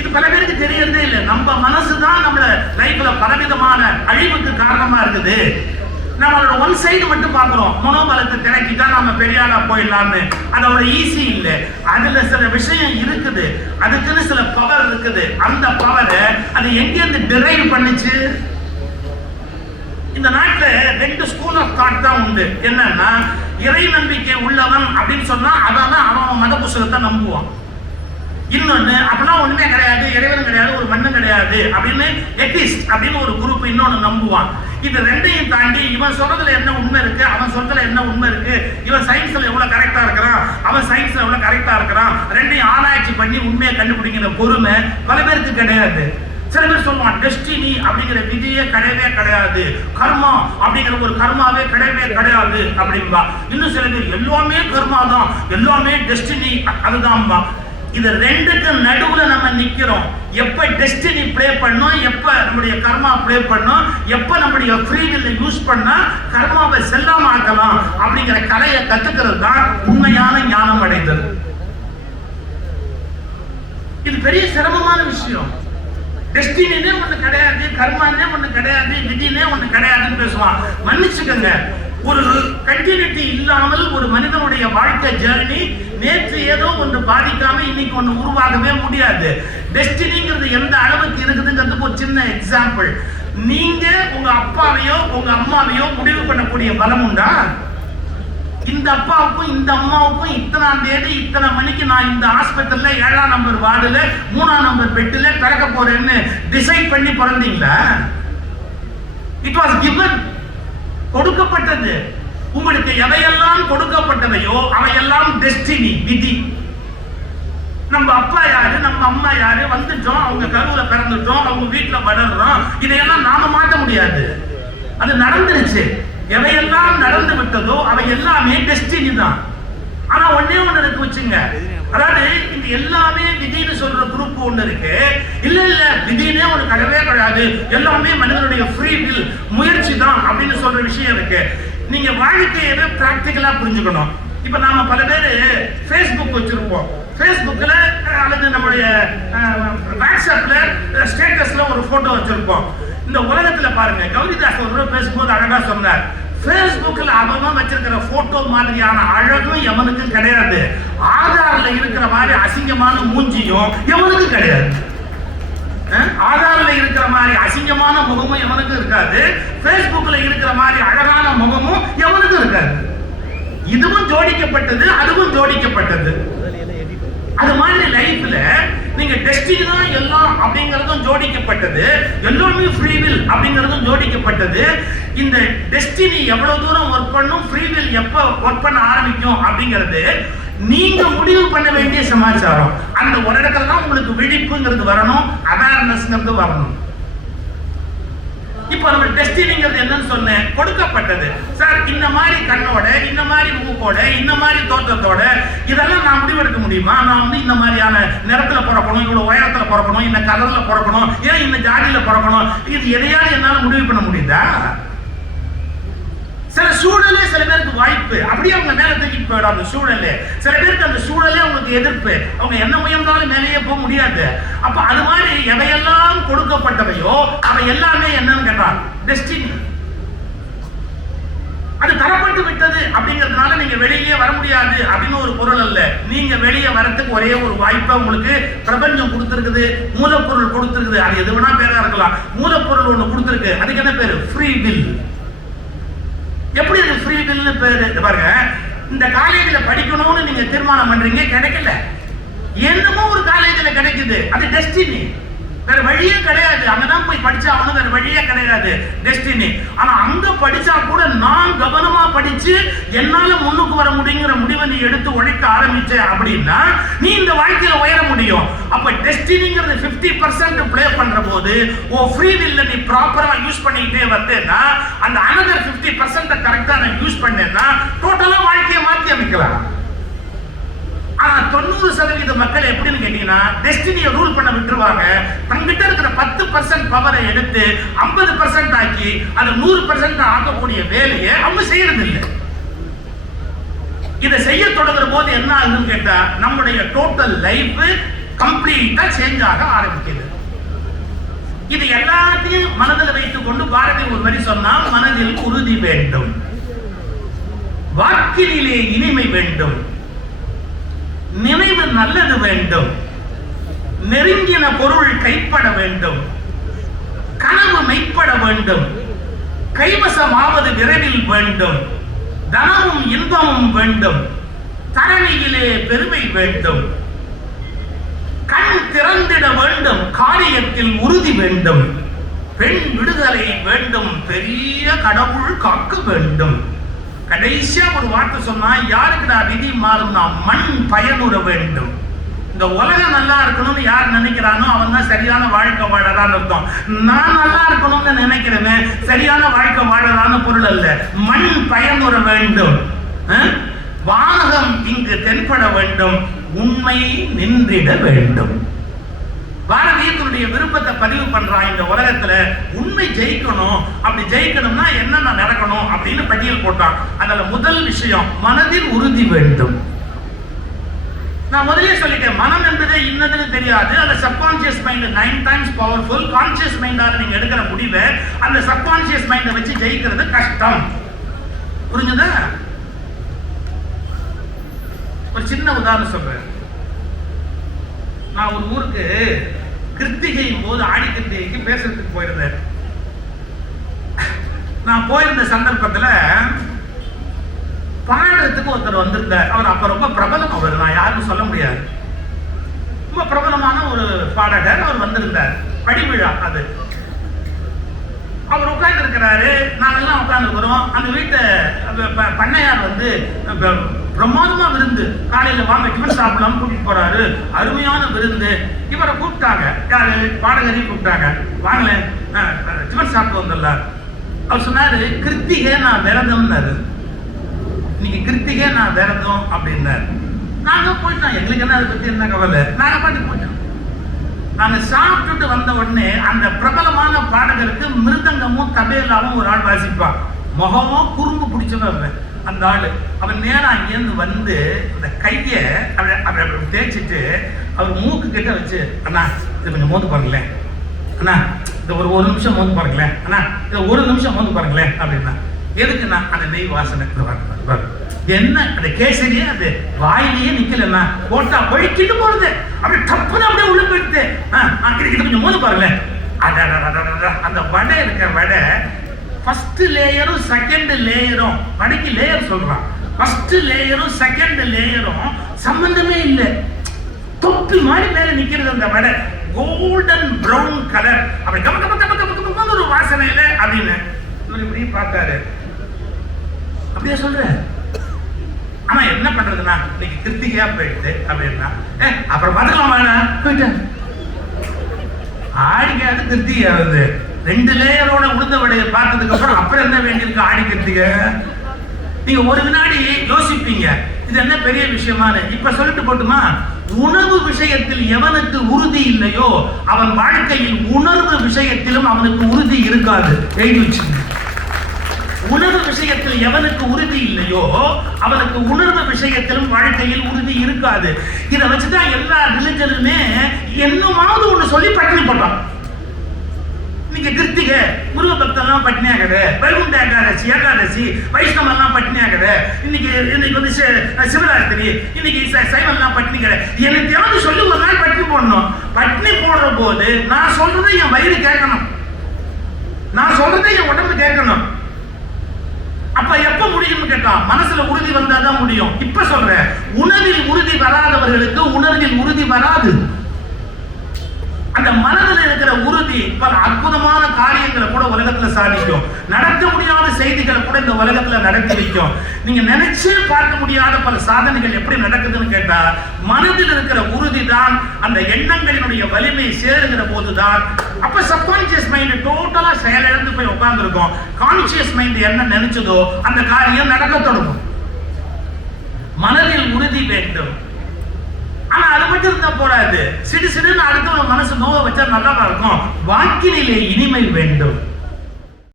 இது பல பேருக்கு தெரியறதே இல்லை. நம்ம மனசு தான் நம்மள லைஃப்ல பலவிதமான அழிவுக்கு காரணமா இருக்குது. நம்மளோட ஒன் சைடு மட்டும் பார்க்குறோம். மனோபலத்தை திறக்கிட்டா நம்ம பெரிய போயிடலாம்னு. அதோட ஈஸி இல்லை. அதுல சில விஷயம் இருக்குது. அதுக்குன்னு சில பவர் இருக்குது. அந்த பவரை அது எங்கேருந்து டிரைவ் பண்ணுச்சு? இந்த நாட்டில் ரெண்டு ஸ்கூல் ஆஃப் தாட் தான் உண்டு. என்னன்னா இறை நம்பிக்கை உள்ளவன் அப்படின்னு சொன்னா அதான் அவன் மத புஸ்தகத்தை நம்புவான். இன்னொன்னு அப்படிலாம் ஒண்ணுமே கிடையாது இறைவன் கிடையாது ஒரு மண்ணம் கிடையாது அப்படின்னு எட்டிஸ்ட் அப்படின்னு ஒரு குரூப் இன்னொன்னு நம்புவான். இது ரெண்டையும் தாண்டி இவன் சொல்றதுல என்ன உண்மை இருக்கு அவன் சொல்றதுல என்ன உண்மை இருக்கு இவன் சயின்ஸ்ல எவ்வளவு கரெக்டா இருக்கிறான் அவன் சயின்ஸ்ல எவ்வளவு கரெக்டா இருக்கிறான் ரெண்டையும் ஆராய்ச்சி பண்ணி உண்மையை கண்டுபிடிக்கிற பொறுமை பல பேருக்கு கிடையாது. சில பேர் சொல்லுவான் டெஸ்டினி அப்படிங்கிற விதியே கிடையவே கிடையாது. கர்மா அப்படிங்கிற ஒரு கர்மாவே கிடையவே கிடையாது அப்படின்பா இன்னும் சில பேர் எல்லாமே கர்மா தான் எல்லாமே டெஸ்டினி அதுதான்பா. இது ரெண்டுக்கு நடுவுல நம்ம நிக்கிறோம். எப்ப டெஸ்டினி ப்ளே பண்ணோம் எப்ப நம்முடைய கர்மா ப்ளே பண்ணோம் எப்ப நம்முடைய ஃப்ரீ வில் யூஸ் பண்ணா கர்மாவை செல்லாம ஆக்கலாம் அப்படிங்கிற கலையை கத்துக்கிறது தான் உண்மையான ஞானம் அடைந்தது இது பெரிய சிரமமான விஷயம். டெஸ்டினே ஒண்ணு கிடையாது கர்மானே ஒண்ணு கிடையாது விதினே ஒண்ணு கிடையாதுன்னு பேசுவான். மன்னிச்சுக்கங்க. ஒரு கண்டினியூட்டி இல்லாமல் ஒரு மனிதனுடைய வாழ்க்கை ஜேர்னி நேற்று ஏதோ ஒன்று பாதிக்காம இன்னைக்கு ஒன்று உருவாகவே முடியாது. டெஸ்டினிங்கிறது எந்த அளவுக்கு இருக்குதுங்கிறதுக்கு ஒரு சின்ன எக்ஸாம்பிள் நீங்க உங்க அப்பாவையோ உங்க அம்மாவையோ முடிவு பண்ணக்கூடிய பலம் உண்டா? இந்த அப்பாவுக்கும் இந்த அம்மாவுக்கும் இத்தனாம் தேதி இத்தனை மணிக்கு நான் இந்த ஹாஸ்பிட்டல்ல ஏழாம் நம்பர் வார்டுல மூணாம் நம்பர் பெட்டில் பிறக்க போறேன்னு டிசைட் பண்ணி பிறந்தீங்களா? இட் வாஸ் கிவன் கொடுக்கப்பட்டது. உங்களுக்கு எவையெல்லாம் கொடுக்கப்பட்டதையோ அவையெல்லாம் டெஸ்டினி விதி. நம்ம அப்பா யாரு நம்ம அம்மா யாரு? வந்துட்டோம் அவங்க கருவுல பிறந்துட்டோம் அவங்க வீட்டுல வளர்றோம். இதையெல்லாம் நாம மாற்ற முடியாது. அது நடந்துருச்சு. எவையெல்லாம் நடந்து விட்டதோ அவை எல்லாமே டெஸ்டினி தான். ஆனா ஒன்னே ஒண்ணு இருக்கு வச்சுங்க. அதாவது இந்த எல்லாமே விதின்னு சொல்ற குரூப் ஒண்ணு இருக்கு. இல்ல இல்ல விதினே ஒரு கடவே கிடையாது. எல்லாமே மனிதனுடைய ஃப்ரீ வில் முயற்சி தான் அப்படின்னு சொல்ற விஷயம் இருக்கு. நீங்க வாழ்க்கையை பிராக்டிக்கலா புரிஞ்சுக்கணும். இப்ப நாம பல பேர் ஃபேஸ்புக் வச்சிருப்போம். ஃபேஸ்புக்கில் அல்லது நம்முடைய வாட்ஸ்அப்ல ஸ்டேட்டஸ்ல ஒரு போட்டோ வச்சிருப்போம். இந்த உலகத்துல பாருங்க கௌரிதாஸ் ஒரு பேசும்போது அழகா சொன்னார். ஃபேஸ்புக்கில் அவன் வச்சிருக்கிற போட்டோ மாதிரியான அழகும் எவனுக்கும் கிடையாது. ஆதார்ல இருக்கிற மாதிரி அசிங்கமான மூஞ்சியும் எவனுக்கும் கிடையாது. ஆதாரில் இருக்கிற மாதிரி அசிங்கமான முகமும் எவனுக்கும் இருக்காது. ஃபேஸ்புக்கில் இருக்கிற மாதிரி அழகான முகமும் எவனுக்கும் இருக்காது. இதுவும் ஜோடிக்கப்பட்டது அதுவும் ஜோடிக்கப்பட்டது. அது மாதிரி லைஃப்ல நீங்க டெஸ்டினி தான் எல்லாம் அப்படிங்கறதும் ஜோடிக்கப்பட்டது. எல்லோருமே ஃப்ரீவில் அப்படிங்கறதும் ஜோடிக்கப்பட்டது. இந்த டெஸ்டினி எவ்வளவு தூரம் ஒர்க் பண்ணும் ஃப்ரீவில் எப்போ ஒர்க் பண்ண ஆரம்பிக்கும் அப்படிங்கிறது நீங்க முடிவு பண்ண வேண்டிய சமாச்சாரம். அந்த ஒரு இடத்துல தான் உங்களுக்கு விழிப்புங்கிறது வரணும் அவேர்னஸ்ங்கிறது வரணும். இப்போ நம்ம டெஸ்டினிங்கிறது என்னன்னு சொன்னேன் கொடுக்கப்பட்டது. சார் இந்த மாதிரி கண்ணோட இந்த மாதிரி மூக்கோட இந்த மாதிரி தோற்றத்தோட இதெல்லாம் நான் முடிவெடுக்க முடியுமா? நான் வந்து இந்த மாதிரியான நிறத்தில் பிறக்கணும் இவ்வளவு உயரத்துல பிறக்கணும் இந்த கலர்ல பிறக்கணும் ஏன் இந்த ஜாதியில பிறக்கணும்? இது எதையாவது என்னால முடிவு பண்ண முடியுதா? சில சூழலே சில பேருக்கு வாய்ப்பு. அப்படியே அவங்க தூக்கிட்டு போயிடும் அந்த சூழலே. சில பேருக்கு அந்த சூழலே அவங்களுக்கு எதிர்ப்பு. அவங்க என்ன முயன்றாலும் மேலேயே போக முடியாது. அப்ப அது மாதிரி எதையெல்லாம் கொடுக்கப்பட்டவையோ அவை எல்லாமே என்னன்னு கேட்டான் டெஸ்டினி அது தரப்பட்டு விட்டது அப்படிங்கிறதுனால நீங்க வெளியே வர முடியாது அப்படின்னு ஒரு பொருள் அல்ல. நீங்க வெளியே வரத்துக்கு ஒரே ஒரு வாய்ப்பை உங்களுக்கு பிரபஞ்சம் கொடுத்துருக்குது மூலப்பொருள் கொடுத்துருக்குது. அது எது வேணா பேரா இருக்கலாம். மூலப்பொருள் ஒண்ணு கொடுத்துருக்கு. அதுக்கு என்ன பேரு? ஃப்ரீ வில் எப்படி அது ஃப்ரீ வில்னு பேரு? பாருங்க. இந்த காலேஜில் படிக்கணும்னு நீங்க தீர்மானம் பண்றீங்க? கிடைக்கல. என்னமோ ஒரு காலேஜில் கிடைக்குது. அது டெஸ்டினி வேற வழியே கிடையாது. அங்கதான் போய் படிச்சா அவனும் வேற வழியே கிடையாது. டெஸ்டினி ஆனா அங்க படிச்சா கூட நான் கவனமா படிச்சு என்னால முன்னுக்கு வர முடியுங்கிற முடிவை நீ எடுத்து உழைக்க ஆரம்பிச்ச அப்படின்னா நீ இந்த வாழ்க்கையில உயர முடியும். அப்ப டெஸ்டினிங்கிறது 50% பர்சன்ட் ப்ளே பண்ற போது ஓ ஃப்ரீ வில்ல நீ ப்ராப்பரா யூஸ் பண்ணிக்கிட்டே வந்தேன்னா அந்த அனதர் 50% பர்சன்ட் கரெக்டா நான் யூஸ் பண்ணேன்னா டோட்டலா வாழ்க்கையை மாத்தி அமைக்கலாம். ஆனா தொண்ணூறு சதவீத மக்கள் எப்படின்னு கேட்டீங்கன்னா டெஸ்டினியை ரூல் பண்ண விட்டுருவாங்க. தங்கிட்ட இருக்கிற பத்து பர்சன்ட் பவரை எடுத்து ஐம்பது பர்சன்ட் ஆக்கி அதை நூறு பர்சன்ட் ஆக்கக்கூடிய வேலையை அவங்க செய்யறது இல்லை இதை செய்ய தொடங்குற போது என்ன ஆகுதுன்னு கேட்டா நம்முடைய டோட்டல் லைஃப் கம்ப்ளீட்டா சேஞ்ச் ஆக ஆரம்பிக்குது. இது எல்லாத்தையும் மனதில் வைத்துக் கொண்டு பாரதி ஒரு வரி சொன்னால் மனதில் உறுதி வேண்டும். வாக்கிலே இனிமை வேண்டும். நினைவு நல்லது வேண்டும். நெருங்கின பொருள் கைப்பட வேண்டும். கனவு மெய்ப்பட வேண்டும். கைவசமாவது விரைவில் வேண்டும். தனமும் இன்பமும் வேண்டும். தரணியிலே பெருமை வேண்டும். கண் திறந்திட வேண்டும் உறுதி வேண்டும். பெண் விடுதலை வேண்டும். பெரிய கடவுள் காக்க வேண்டும். கடைசியா ஒரு வார்த்தை சொன்னா யாருக்குடா விதி மாறும்னா மண் பயனுற வேண்டும். இந்த உலகம் நல்லா இருக்கணும்னு யார் நினைக்கிறானோ அவன் தான் சரியான வாழ்க்கை வாழறான்னு அர்த்தம். நான் நல்லா இருக்கணும்னு நினைக்கிறேன்னு சரியான வாழ்க்கை வாழறான்னு பொருள் அல்ல. மண் பயனுற வேண்டும். வானகம் இங்கு தென்பட வேண்டும். உண்மை நின்றிட வேண்டும். பாரதி தன்னுடைய விருப்பத்தை பதிவு பண்றான் இந்த உலகத்துல. உண்மை ஜெயிக்கணும். அப்படி ஜெயிக்கணும்னா என்னென்ன நடக்கணும் அப்படின்னு பட்டியல் போட்டான். அதுல முதல் விஷயம் மனதில் உறுதி வேண்டும். நான் முதலே சொல்லிட்டேன் மனம் என்பதே இன்னதுன்னு தெரியாது. அந்த subconscious mind nine times powerful conscious மைண்டால நீங்க எடுக்கிற முடிவை அந்த சப்கான்சியஸ் மைண்டை வச்சு ஜெயிக்கிறது கஷ்டம். புரிஞ்சுதா? ஒரு சின்ன உதாரணம் சொல்றேன். நான் ஒரு ஊருக்கு கிருத்திகையின் போது ஆடி கிருத்திகைக்கு பேசுறதுக்கு போயிருந்தார். நான் போயிருந்த சந்தர்ப்பத்தில் பாடுறதுக்கு ஒருத்தர் வந்திருந்தார். அவர் அப்போ ரொம்ப பிரபலம் அவர் நான் யாருக்கும் சொல்ல முடியாது. ரொம்ப பிரபலமான ஒரு பாடகர் அவர் வந்திருந்தார். படிவிழா அது. அவர் உட்கார்ந்து இருக்கிறாரு நாங்கெல்லாம் உட்கார்ந்துருக்கிறோம். அந்த வீட்டை ப- பண்ணையார் வந்து பிரமாதமா விருந்து. காலையில வாங்க டிஃபன் சாப்பிடலாம் கூட்டிட்டு போறாரு. அருமையான விருந்து. இவரை கூப்பிட்டாங்க. யாரு? பாடகரையும் கூப்பிட்டாங்க. வாங்கல. அஹ், டிஃபன் சாப்பிட்டு வந்துடலாம் அவர் சொன்னாரு கிருத்திகை நான் விரதம்னாரு. இன்னைக்கு கிருத்திகை நான் விரதம் அப்படின்னாரு. நாங்க போயிட்டோம். எங்களுக்கு என்ன அதை பத்தி என்ன கவலை? நாங்க பாட்டு போயிட்டோம். நாங்க சாப்பிட்டுட்டு வந்த உடனே அந்த பிரபலமான பாடகருக்கு மிருதங்கமும் தபேலாவும் ஒரு ஆள் வாசிப்பான் முகமும் குறும்பு பிடிச்சவன் அந்த ஆளு அவன் நேரா அங்கேருந்து வந்து அந்த கையை அப்படி அப்படி தேய்ச்சிட்டு அவர் மூக்கு கிட்ட வச்சு அண்ணா இது கொஞ்சம் மோந்து பாருங்களேன் அண்ணா இந்த ஒரு ஒரு நிமிஷம் மோந்து பாருங்களேன் அண்ணா இதை ஒரு நிமிஷம் மோந்து பாருங்களேன் அப்படின்னா எதுக்குண்ணா அந்த நெய் வாசனை. என்ன அந்த கேசரியே அது வாயிலேயே நிக்கலண்ணா போட்டா ஒழிக்கிட்டு போறது அப்படி டப்புன்னு அப்படியே உள்ள போயிடுது இது கொஞ்சம் மோது பாருங்களேன் அந்த வடை இருக்க வடை ஃபர்ஸ்ட் லேயரும் செகண்ட் லேயரும் வடைக்கு லேயர் சொல்றான். ஃபர்ஸ்ட் லேயரும் செகண்ட் லேயரும் சம்பந்தமே இல்லை. தொப்பி மாதிரி மேல நிக்கிறது அந்த வடை. கோல்டன் ப்ரௌன் கலர் அப்படி கம கம கம கம கம ஒரு வாசனையில அப்படின்னு இவர் இப்படி பார்த்தாரு. அப்படியே சொல்ற ஆனா என்ன பண்றதுன்னா இன்னைக்கு கிருத்திகையா போயிடுது அப்படின்னா ஏ அப்புறம் பார்த்துக்கலாம் வேணாம் போயிட்டேன் ஆடிக்காது கிருத்திகை ஆகுது. ரெண்டு லேயரோட உளுந்த வடையை பார்த்ததுக்கு அப்புறம் அப்புறம் என்ன வேண்டியிருக்கு ஆடிக்கிறதுக்கு நீங்க ஒரு வினாடி யோசிப்பீங்க. இது என்ன பெரிய விஷயமான. இப்ப சொல்லிட்டு போட்டுமா? உணவு விஷயத்தில் எவனுக்கு உறுதி இல்லையோ அவன் வாழ்க்கையில் உணர்வு விஷயத்திலும் அவனுக்கு உறுதி இருக்காது. எழுதி உணர்வு விஷயத்தில் எவனுக்கு உறுதி இல்லையோ அவனுக்கு உணர்வு விஷயத்திலும் வாழ்க்கையில் உறுதி இருக்காது. இதை வச்சுதான் எல்லா ரிலிஜனுமே என்னமாவது ஒண்ணு சொல்லி பட்டினி பண்றான் நீங்க கிருத்திகை முருக பக்தெல்லாம் பட்டினியாகுது வைகுண்ட ஏகாதசி ஏகாதசி வைஷ்ணவம் எல்லாம் பட்டினியாகுது இன்னைக்கு இன்னைக்கு வந்து சி- சிவராத்திரி இன்னைக்கு ச- சைவம் எல்லாம் பட்டினி கிடையாது எனக்கு தேவை சொல்லி ஒரு நாள் பட்டினி போடணும். பட்டினி போடுற போது நான் சொல்றதை என் வயிறு கேட்கணும். நான் சொல்றதை என் உடம்பு கேட்கணும். அப்ப எப்ப முடியும்னு கேட்டான் மனசுல உறுதி வந்தாதான் முடியும். இப்ப சொல்றேன் உணவில் உறுதி வராதவர்களுக்கு உணர்வில் உறுதி வராது. அந்த மனதில் இருக்கிற உறுதி பல அற்புதமான காரியங்களை கூட உலகத்துல சாதிக்கும். நடக்க முடியாத செய்திகளை கூட இந்த உலகத்துல நடத்தி வைக்கும். நீங்க நினைச்சே பார்க்க முடியாத பல சாதனைகள் எப்படி நடக்குதுன்னு கேட்டா மனதில் இருக்கிற உறுதி தான் அந்த எண்ணங்களினுடைய வலிமை சேருகிற போதுதான். அப்ப சப்கான்சியஸ் மைண்ட் டோட்டலா செயலிழந்து போய் உட்கார்ந்துருக்கும். கான்சியஸ் மைண்ட் என்ன நினைச்சதோ அந்த காரியம் நடக்க தொடங்கும். மனதில் உறுதி வேண்டும். ஆனா அது மட்டும் இருந்தா போடாது சிடு சிடுன்னு அடுத்தவங்க மனசு நோவை வச்சா நல்லா இருக்கும். வாக்கினிலே இனிமை வேண்டும்.